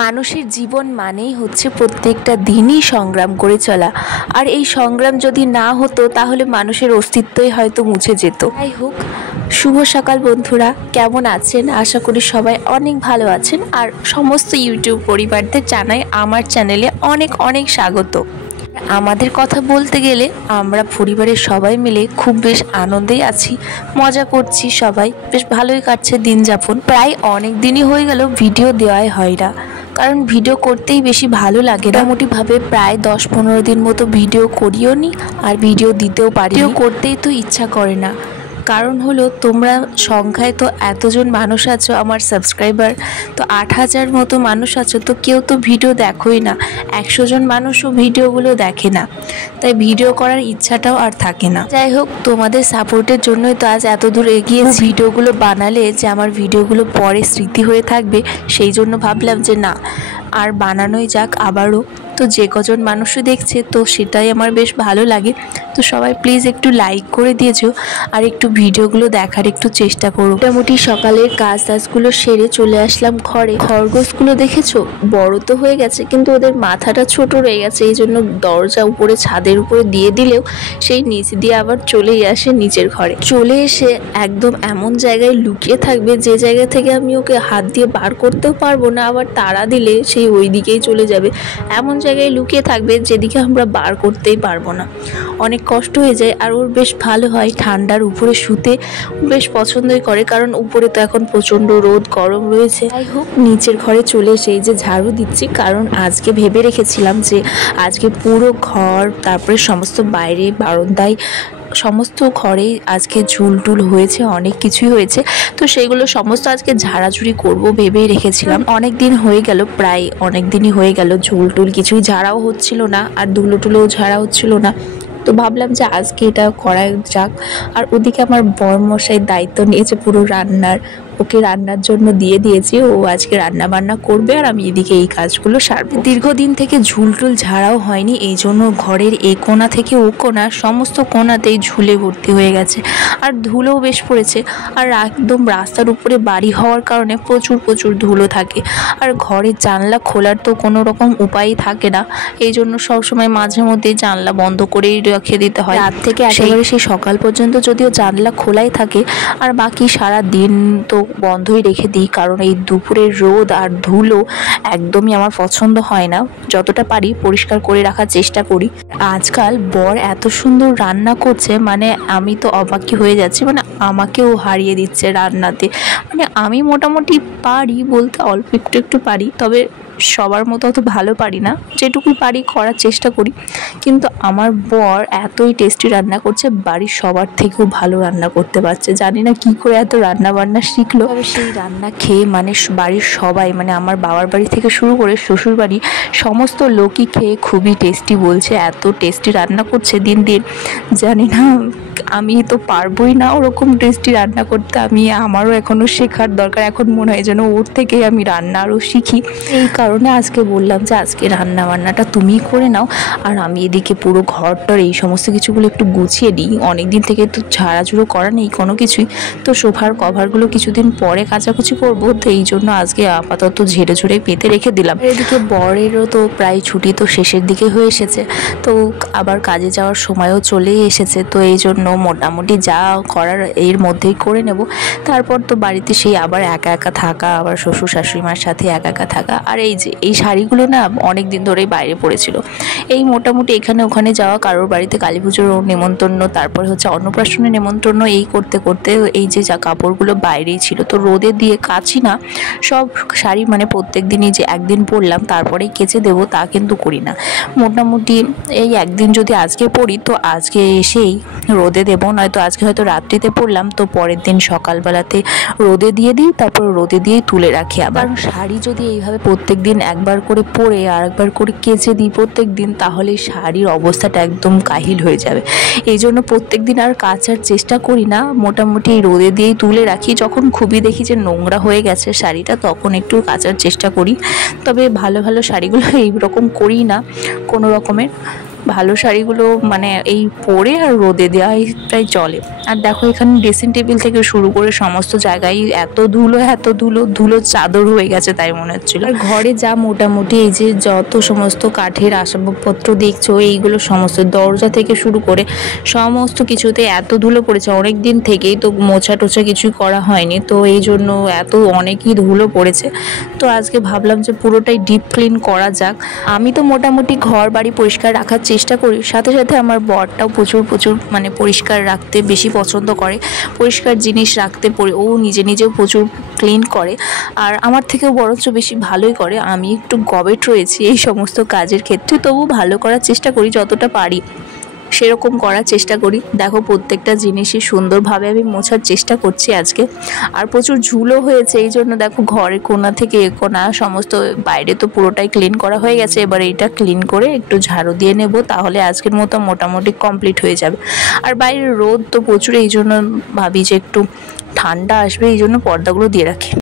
মানুষের জীবন মানেই হচ্ছে প্রত্যেকটা দিনই সংগ্রাম করে চলা, আর এই সংগ্রাম যদি না হতো তাহলে মানুষের অস্তিত্বই হয়তো মুছে যেত। যাই হোক, শুভ সকাল বন্ধুরা, কেমন আছেন? আশা করি সবাই অনেক ভালো আছেন। আর সমস্ত ইউটিউব পরিবারদের জানাই আমার চ্যানেলে অনেক অনেক স্বাগত। আমাদের কথা বলতে গেলে আমরা পরিবারের সবাই মিলে খুব বেশ আনন্দেই আছি, মজা করছি, সবাই বেশ ভালোই কাটছে দিন যাপন। প্রায় অনেক দিনই হয়ে গেল ভিডিও দেওয়াই হয় না, কারণ ভিডিও করতেই বেশি ভালো লাগে। মোটামুটিভাবে প্রায় 10-15 দিন মতো ভিডিও করিও নি, আর ভিডিও দিতেও পারি। ভিডিও করতেই তো ইচ্ছা করে না, কারণ হলো তোমরা সংখ্যায় তো এতজন মানুষ আছো, আমার সাবস্ক্রাইবার তো 8,000 মতো মানুষ আছো, তো কেউ তো ভিডিও দেখোই না। 100 জন মানুষও ভিডিওগুলো দেখে না, তাই ভিডিও করার ইচ্ছাটাও আর থাকে না। যাই হোক, তোমাদের সাপোর্টের জন্যই তো আজ এত দূর এগিয়ে ভিডিওগুলো বানালে যে আমার ভিডিওগুলো পরে স্মৃতি হয়ে থাকবে, সেই জন্য ভাবলাম যে না, আর বানানোই যাক আবারও। তো যে কজন মানুষও দেখছে তো সেটাই আমার বেশ ভালো লাগে। তো সবাই প্লিজ একটু লাইক করে দিয়েছো আর একটু ভিডিওগুলো দেখার একটু চেষ্টা করো। মোটামুটি সকালের কাজগুলো সেরে চলে আসলাম ঘরে। খরগোশগুলো দেখেছো, বড় তো হয়ে গেছে কিন্তু ওদের মাথাটা ছোট রয়ে গেছে, এই জন্য দরজা উপরে ছাদের উপরে দিয়ে দিলেও সেই নিচ দিয়ে আবার চলেই আসে নিচের ঘরে। চলে এসে একদম এমন জায়গায় লুকিয়ে থাকবে যে জায়গা থেকে আমি ওকে হাত দিয়ে বার করতেও পারবো না, আবার তাড়া দিলে সেই ওই দিকেই চলে যাবে। এমন জায়গায় লুকিয়ে থাকবে যেদিকে আমরা বার করতেই পারবো না, অনেক কষ্ট হয়ে যায়। আর ওর বেশ ভালো হয়, ঠান্ডার উপরে শুতে বেশ পছন্দই করে, কারণ উপরে তো এখন প্রচণ্ড রোদ গরম রয়েছে। যাই হোক, নিচের ঘরে চলে এসে এই যে ঝাড়ু দিচ্ছি, কারণ আজকে ভেবে রেখেছিলাম যে আজকে পুরো ঘর, তারপরে সমস্ত বাইরে বারান্দায় সমস্ত ঘরেই আজকে ঝুলটুল হয়েছে, অনেক কিছুই হয়েছে, তো সেগুলো সমস্ত আজকে ঝাড়াঝুড়ি করব ভেবেই রেখেছিলাম। অনেক দিন হয়ে গেল, প্রায় অনেক দিনই হয়ে গেল ঝুলটুল কিছুই ঝাড়াও হচ্ছিল না, আর ধুলোটুলোও ঝাড়া হচ্ছিল না। তো ভাবলাম যে আজকে এটা করা যাক। আর ওদিকে আমার বরমশাই দায়িত্ব নিয়েছে পুরো রান্নার, ওকে রান্নার জন্য দিয়ে দিয়েছি, ও আজকে রান্না বান্না করবে আর আমি এদিকে এই কাজগুলো সারবো। দীর্ঘদিন থেকে ঝুলটুল ঝাড়াও হয়নি, এই জন্য ঘরের এ কোণা থেকে ও কোণা সমস্ত কোণাতেই ঝুলে ভর্তি হয়ে গেছে, আর ধুলোও বেশ পড়েছে। আর একদম রাস্তার উপরে বাড়ি হওয়ার কারণে প্রচুর প্রচুর ধুলো থাকে, আর ঘরের জানলা খোলার তো কোনো রকম উপায়ই থাকে না, এই জন্য সবসময় মাঝে মধ্যে জানলা বন্ধ করেই রেখে দিতে হয়। রাত থেকে একেবারে সেই সকাল পর্যন্ত যদিও জানলা খোলাই থাকে, আর বাকি সারা দিন তো বন্ধই রেখে দিই, কারণ এই দুপুরের রোদ আর ধুলো একদমই আমার পছন্দ হয় না। যতটা পারি পরিষ্কার করে রাখার চেষ্টা করি। আজকাল বর এত সুন্দর রান্না করছে, মানে আমি তো অবাকই হয়ে যাচ্ছি, মানে আমাকেও হারিয়ে দিচ্ছে রান্নাতে। মানে আমি মোটামুটি পারি বলতে, অল্প একটু একটু পারি, তবে সবার মতো অত ভালো পারি না, যেটুকু পারি করার চেষ্টা করি। কিন্তু আমার বর এতই টেস্টি রান্না করছে, বাড়ির সবার থেকেও ভালো রান্না করতে পারছে। জানি না কি করে এত রান্না বান্না শিখলো, তবে সেই রান্না খেয়ে মানে বাড়ির সবাই, মানে আমার বাবার বাড়ি থেকে শুরু করে শ্বশুর বাড়ি সমস্ত লোকই খেয়ে খুবই টেস্টি বলছে, এত টেস্টি রান্না করছে দিন দিন। জানি না, আমি তো পারবোই না ওরকম টেস্টি রান্না করতে, আমারও এখনও শেখার দরকার। এখন মনে হয় যেন ওর থেকেই আমি রান্না আরও শিখি। এই কারণে আজকে বললাম যে আজকে রান্না বান্নাটা তুমিই করে নাও, আর আমি এদিকে পুরো ঘরটার এই সমস্ত কিছুগুলো একটু গুছিয়ে নিই। অনেক দিন থেকে তো ঝাড়াঝুড়ো করা নেই কোনো কিছুই, তো সোফার কভারগুলো কিছুদিন পরে কাচাকুচি করবো, তো এই জন্য আজকে আপাতত ঝেড়ে ঝুড়ে পেতে রেখে দিলাম। এদিকে বরেরও তো প্রায় ছুটি তো শেষের দিকে হয়ে এসেছে, তো আবার কাজে যাওয়ার সময়ও চলেই এসেছে, তো এই জন্য মোটামুটি যা করার এর মধ্যেই করে নেব। তারপর তো বাড়িতে সেই আবার একা একা থাকা, আবার শ্বশুর শাশুড়িমার সাথে একা একা থাকা। আর এই যে এই শাড়িগুলো না অনেক দিন ধরেই বাইরে পড়েছিল, এই মোটামুটি এখানে ওখানে যাওয়া, কারোর বাড়িতে কালী পুজোর নেমন্তন্ন, তারপরে হচ্ছে অন্নপ্রাশনের নেমন্তন্ন, এই করতে করতে এই যে যা কাপড়গুলো বাইরেই ছিল, তো রোদে দিয়ে কাচি না সব শাড়ি, মানে প্রত্যেক দিনই যে একদিন পরলাম তারপরেই কেচে দেবো তা কিন্তু করি না। মোটামুটি এই একদিন যদি আজকে পরি তো আজকে এসেই রোদে দেবো, নয়তো আজকে হয়তো রাত্রিতে পরলাম তো পরের দিন সকালবেলাতে রোদে দিয়ে দিই, তারপর রোদে দিয়েই তুলে রাখি। আবার শাড়ি যদি এইভাবে প্রত্যেক দিন একবার করে পরে আর একবার করে কেচে দিই প্রত্যেক দিন, তাহলে শাড়ির অবস্থাটা একদম কাহিল হয়ে যাবে। এই জন্য প্রত্যেক দিন আর কাচার চেষ্টা করি না, মোটামুটি রোদে দিয়েই তুলে রাখি। যখন খুবই দেখি যে নোংরা হয়ে গেছে শাড়িটা, তখন একটু কাচার চেষ্টা করি। তবে ভালো ভালো শাড়িগুলো এইরকম করি না কোনো রকমের। ভালো শাড়িগুলো মানে এই পরে আর রোদে দেওয়া এইটাই চলে। আর দেখো এখানে ড্রেসিং টেবিল থেকে শুরু করে সমস্ত জায়গায় এত ধুলো চাদর হয়ে গেছে তাই মনে হচ্ছিল। আর ঘরে যা মোটামুটি এই যে যত সমস্ত কাঠের আসবাবপত্র দেখছো এইগুলো সমস্ত দরজা থেকে শুরু করে সমস্ত কিছুতে এত ধুলো পড়েছে, অনেক দিন থেকেই তো মোছা টোছা কিছুই করা হয়নি, তো এই জন্য অনেকই ধুলো পড়েছে। তো আজকে ভাবলাম যে পুরোটাই ডিপ ক্লিন করা যাক। আমি তো মোটামুটি ঘর বাড়ি পরিষ্কার রাখার চেষ্টা করি, সাথে সাথে আমার বরটাও প্রচুর মানে পরিষ্কার রাখতে বেশি পছন্দ করে, পরিষ্কার জিনিস রাখতে ও নিজেও প্রচুর ক্লিন করে, আর আমার থেকেও বরঞ্চ বেশি ভালোই করে। আমি একটু গবেট রয়েছি এই সমস্ত কাজের ক্ষেত্রে, তবু ভালো করার চেষ্টা করি, যতটা পারি সেরকম করার চেষ্টা করি। দেখো প্রত্যেকটা জিনিসই সুন্দরভাবে আমি মোছার চেষ্টা করছি আজকে। আর প্রচুর ঝুলো হয়েছে, এই জন্য দেখো ঘরের কোণা থেকে কোণা সমস্ত, বাইরে তো পুরোটাই ক্লিন করা হয়ে গেছে, এবার এইটা ক্লিন করে একটু ঝাড়ু দিয়ে নেব, তাহলে আজকের মতো মোটামুটি কমপ্লিট হয়ে যাবে। আর বাইরের রোদ তো প্রচুর, এই জন্য ভাবি যে একটু ঠান্ডা আসবে, এই জন্য পর্দাগুলো দিয়ে রাখি।